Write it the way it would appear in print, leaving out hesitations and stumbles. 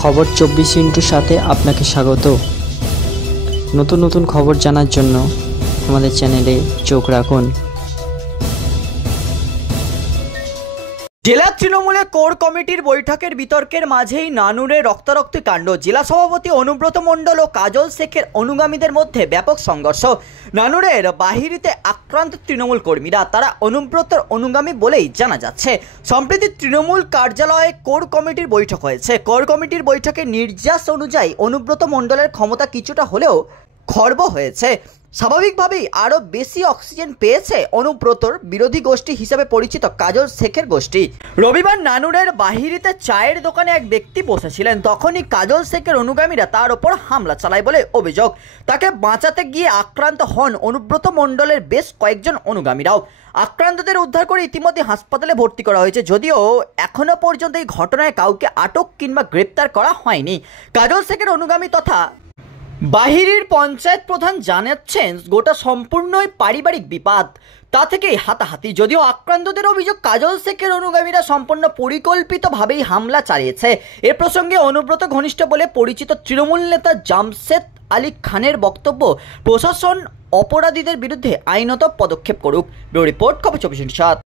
খবর 24 সাথে আপনাকে স্বাগত। নতুন নতুন খবর জানার জন্য আমাদের চ্যানেলে চোখ রাখুন। জেলা তৃণমূলে কোর কমিটির বৈঠকের বিতর্কের মাঝেই নানুরে রক্তারক্তি কাণ্ড। জেলা সভাপতি অনুব্রত মণ্ডল ও কাজল শেখের অনুগামীদের মধ্যে ব্যাপক সংঘর্ষ। নানুরের বাহিরিতে আক্রান্ত তৃণমূল কর্মীরা, তারা অনুব্রতর অনুগামী বলেই জানা যাচ্ছে। সম্প্রতি তৃণমূল কার্যালয়ে কোর কমিটির বৈঠক হয়েছে। কোর কমিটির বৈঠকে নির্যাস অনুযায়ী অনুব্রত মণ্ডলের ক্ষমতা কিছুটা হলেও খর্ব হয়েছে। স্বাভাবিকভাবেই আরও বেশি অক্সিজেন পেয়েছে অনুব্রতর বিরোধী গোষ্ঠী হিসেবে পরিচিত কাজল শেখের গোষ্ঠী। রবিবার নানুরের বাহিরিতে চায়ের দোকানে এক ব্যক্তি বসেছিলেন, তখনই কাজল শেখের অনুগামীরা তার ওপর হামলা চালায় বলে অভিযোগ। তাকে বাঁচাতে গিয়ে আক্রান্ত হন অনুব্রত মণ্ডলের বেশ কয়েকজন অনুগামীরাও। আক্রান্তদের উদ্ধার করে ইতিমধ্যে হাসপাতালে ভর্তি করা হয়েছে, যদিও এখনও পর্যন্ত এই ঘটনায় কাউকে আটক কিংবা গ্রেপ্তার করা হয়নি। কাজল শেখের অনুগামী তথা বাহিরির পঞ্চায়েত প্রধান জানাচ্ছেন, গোটা সম্পূর্ণই পারিবারিক বিবাদ, তা থেকেই হাতাহাতি। যদিও আক্রান্তদের অভিযোগ, কাজল শেখের অনুগামীরা সম্পূর্ণ পরিকল্পিতভাবেই হামলা চালিয়েছে। এ প্রসঙ্গে অনুব্রত ঘনিষ্ঠ বলে পরিচিত তৃণমূল নেতা জামশেদ আলী খানের বক্তব্য, প্রশাসন অপরাধীদের বিরুদ্ধে আইনত পদক্ষেপ করুক। ব্যুরো রিপোর্ট, খবর 24/7।